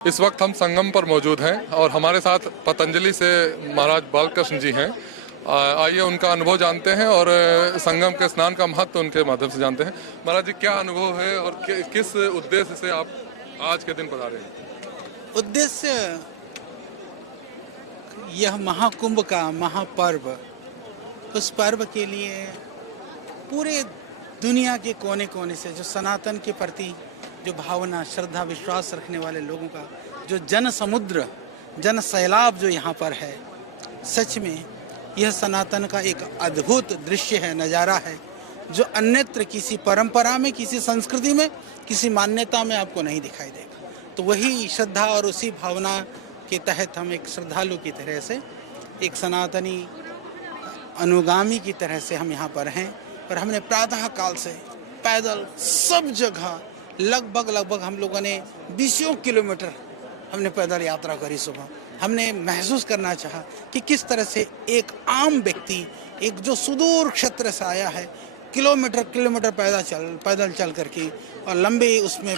इस वक्त हम संगम पर मौजूद हैं और हमारे साथ पतंजलि से महाराज बालकृष्ण जी हैं। आइए उनका अनुभव जानते हैं और संगम के स्नान का महत्व उनके माध्यम से जानते हैं। महाराज जी, क्या अनुभव है और किस उद्देश्य से आप आज के दिन पधारे हैं? उद्देश्य यह महाकुंभ का महापर्व, उस पर्व के लिए पूरे दुनिया के कोने कोने से जो सनातन के प्रति जो भावना, श्रद्धा, विश्वास रखने वाले लोगों का जो जन समुद्र, जन सैलाब जो यहाँ पर है, सच में यह सनातन का एक अद्भुत दृश्य है, नज़ारा है, जो अन्यत्र किसी परंपरा में, किसी संस्कृति में, किसी मान्यता में आपको नहीं दिखाई देगा। तो वही श्रद्धा और उसी भावना के तहत हम एक श्रद्धालु की तरह से, एक सनातनी अनुगामी की तरह से हम यहाँ पर हैं। और हमने प्रातः काल से पैदल सब जगह लगभग हम लोगों ने 20 किलोमीटर हमने पैदल यात्रा करी। सुबह हमने महसूस करना चाहा कि किस तरह से एक आम व्यक्ति, एक जो सुदूर क्षेत्र से आया है, किलोमीटर पैदल चल करके और लंबे उसमें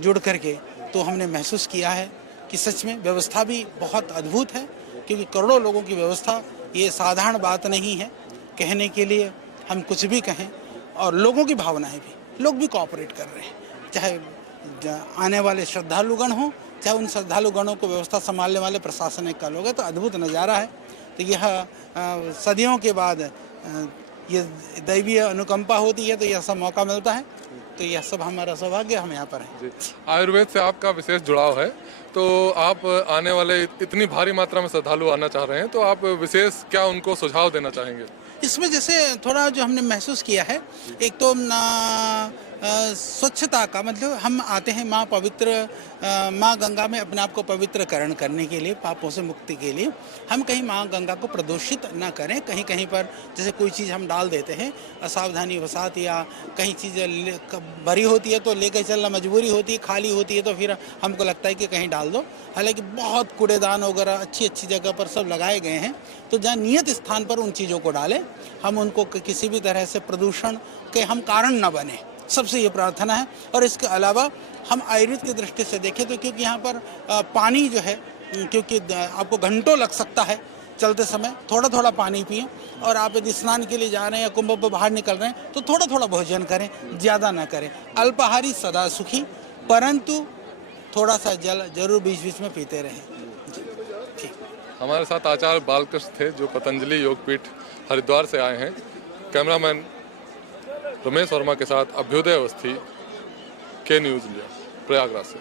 जुड़ करके, तो हमने महसूस किया है कि सच में व्यवस्था भी बहुत अद्भुत है, क्योंकि करोड़ों लोगों की व्यवस्था ये साधारण बात नहीं है। कहने के लिए हम कुछ भी कहें, और लोगों की भावनाएं भी, लोग भी कोऑपरेट कर रहे हैं, चाहे आने वाले श्रद्धालुगण हों, चाहे उन श्रद्धालुगणों को व्यवस्था संभालने वाले प्रशासनिक का लोग है। तो अद्भुत नज़ारा है। तो यह सदियों के बाद ये दैवीय अनुकंपा होती है, तो यह सब मौका मिलता है। तो यह सब हमारा सौभाग्य, हम यहाँ पर हैं। आयुर्वेद से आपका विशेष जुड़ाव है, तो आप आने वाले इतनी भारी मात्रा में श्रद्धालु आना चाह रहे हैं, तो आप विशेष क्या उनको सुझाव देना चाहेंगे? इसमें जैसे थोड़ा जो हमने महसूस किया है, एक तो स्वच्छता का मतलब, हम आते हैं माँ पवित्र माँ गंगा में अपने आप को पवित्रकरण करने के लिए, पापों से मुक्ति के लिए। हम कहीं माँ गंगा को प्रदूषित ना करें। कहीं कहीं पर जैसे कोई चीज़ हम डाल देते हैं असावधानी वसात, या कहीं चीज़ भरी होती है तो लेकर चलना मजबूरी होती है, खाली होती है तो फिर हमको लगता है कि कहीं डाल दो। हालांकि बहुत कूड़ेदान वगैरह अच्छी जगह पर सब लगाए गए हैं, तो जहाँ नियत स्थान पर उन चीज़ों को डालें। हम उनको किसी भी तरह से प्रदूषण के हम कारण न बने, सबसे ये प्रार्थना है। और इसके अलावा हम आयुर्वेद की दृष्टि से देखें तो, क्योंकि यहाँ पर पानी जो है, क्योंकि आपको घंटों लग सकता है चलते समय, थोड़ा थोड़ा पानी पिएं। और आप यदि स्नान के लिए जा रहे हैं या कुंभ पर बाहर निकल रहे हैं, तो थोड़ा थोड़ा भोजन करें, ज़्यादा ना करें। अल्पाहारी सदा सुखी, परंतु थोड़ा सा जल जरूर बीच बीच में पीते रहें। ठीक। हमारे साथ आचार्य बालकृष्ण थे, जो पतंजलि योगपीठ हरिद्वार से आए हैं। कैमरामैन रमेश वर्मा के साथ अभ्युदय अवस्थी, के न्यूज़ इंडिया, प्रयागराज से।